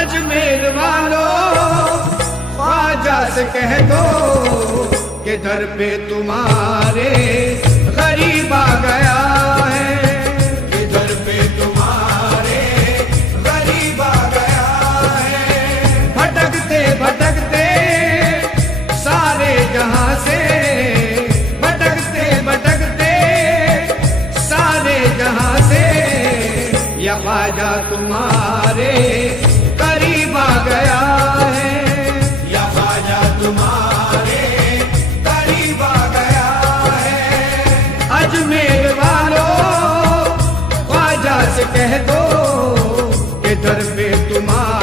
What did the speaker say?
अजमेर वालों ख्वाजा से कह दो कि दर पे तुम्हारे गरीब आ गया है, कि दर पे तुम्हारे गरीब आ गया है। भटकते भटकते सारे जहां से, भटकते भटकते सारे जहां से, या ख्वाजा तुम्हारे करीब आ गया है, या ख्वाजा तुम्हारे करीब आ गया है। अजमेर वालों ख्वाजा से कह दो कि दर पे तुम्हारे